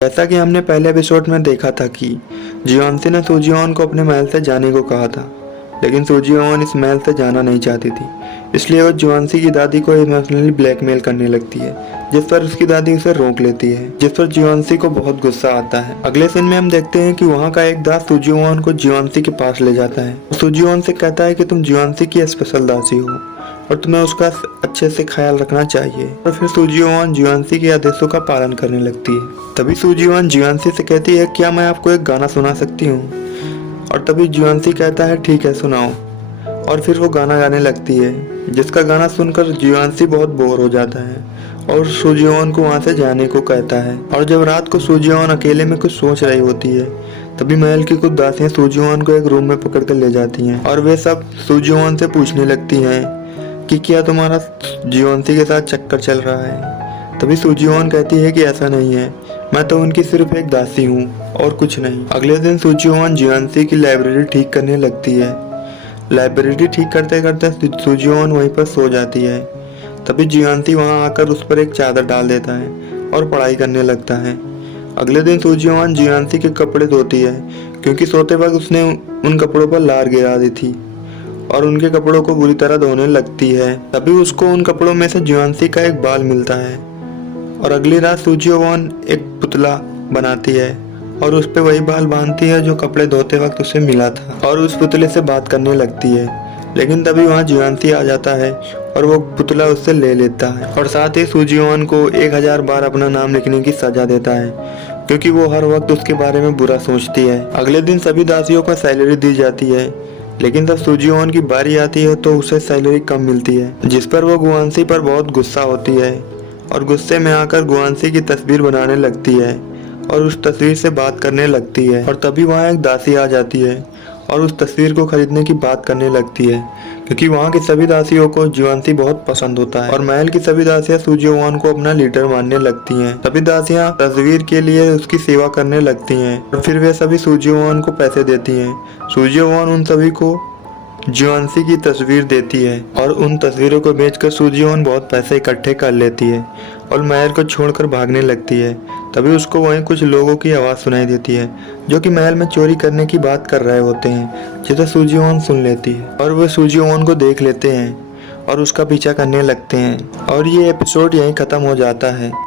जैसा कि हमने पहले एपिसोड में देखा था कि जियोंसी ने सूजियोन को अपने महल से जाने को कहा था, लेकिन सूजियोन इस महल से जाना नहीं चाहती थी। इसलिए वो जियोंसी की दादी को इमोशनली ब्लैकमेल करने लगती है, जिस पर उसकी दादी उसे रोक लेती है, जिस पर जियोंसी को बहुत गुस्सा आता है। अगले सीन में हम देखते हैं कि वहाँ का एक दास सूजियोन को जियोंसी के पास ले जाता है। सूजियोन से कहता है कि तुम जियोंसी की स्पेशल दासी हो और तुम्हें उसका अच्छे से ख्याल रखना चाहिए। और फिर सूजियोन जियोंसी के आदेशों का पालन करने लगती है। तभी सूजियोन जियोंसी से कहती है, क्या मैं आपको एक गाना सुना सकती हूँ? और तभी जियोंसी कहता है, ठीक है सुनाओ। और फिर वो गाना गाने लगती है, जिसका गाना सुनकर जियोंसी बहुत बोर हो जाता है और सूजियोन को वहाँ से जाने को कहता है। और जब रात को सूजियोन अकेले में कुछ सोच रही होती है, तभी महल की कुछ दासियां सूजियोन को एक रूम में पकड़ कर ले जाती हैं और वे सब सूजियोन से पूछने लगती हैं कि क्या तुम्हारा जियोंसी के साथ चक्कर चल रहा है। तभी सूजियोन कहती है कि ऐसा नहीं है, मैं तो उनकी सिर्फ एक दासी हूँ और कुछ नहीं। अगले दिन सूजियोन जियोंसी की लाइब्रेरी ठीक करने लगती है। लाइब्रेरी ठीक करते करते सूजियोन वहीं पर सो जाती है। तभी जियोंसी वहां आकर उस पर एक चादर डाल देता है और पढ़ाई करने लगता है। अगले दिन सूजियोन जियोंसी के कपड़े धोती है, क्योंकि सोते वक्त उसने उन कपड़ों पर लार गिरा दी थी और उनके कपड़ों को बुरी तरह धोने लगती है। तभी उसको उन कपड़ों में से जियोंसी का एक बाल मिलता है और अगली रात सूजियोन एक पुतला बनाती है और उस पे वही बाल बांधती है जो कपड़े धोते वक्त उसे मिला था और उस पुतले से बात करने लगती है। लेकिन तभी वहाँ जियोंसी आ जाता है और वो पुतला उससे ले लेता है और साथ ही सूजियोन को 1000 बार अपना नाम लिखने की सजा देता है, क्योंकि वो हर वक्त उसके बारे में बुरा सोचती है। अगले दिन सभी दासियों को सैलरी दी जाती है, लेकिन जब सूजियोन की बारी आती है तो उसे सैलरी कम मिलती है, जिस पर वो गुआनसी पर बहुत गुस्सा होती है और गुस्से में आकर गुआनसी की तस्वीर बनाने लगती है और उस तस्वीर से बात करने लगती है। और तभी वहाँ एक दासी आ जाती है और उस तस्वीर को खरीदने की बात करने लगती है, क्योंकि वहाँ की सभी दासियों को जियोंसी बहुत पसंद होता है और महल की सभी दासियाँ सूजियोन को अपना लीडर मानने लगती हैं। सभी दासियाँ तस्वीर के लिए उसकी सेवा करने लगती हैं और फिर वे सभी सूजियोन को पैसे देती हैं। सूजियोन उन सभी को जियोंसी की तस्वीर देती है और उन तस्वीरों को बेचकर सूजियोन बहुत पैसे इकट्ठे कर लेती है और महल को छोड़कर भागने लगती है। तभी उसको वहीं कुछ लोगों की आवाज़ सुनाई देती है, जो कि महल में चोरी करने की बात कर रहे होते हैं, जिसे सूजियोन सुन लेती है और वे सूजियोन को देख लेते हैं और उसका पीछा करने लगते हैं। और ये एपिसोड यहीं ख़त्म हो जाता है।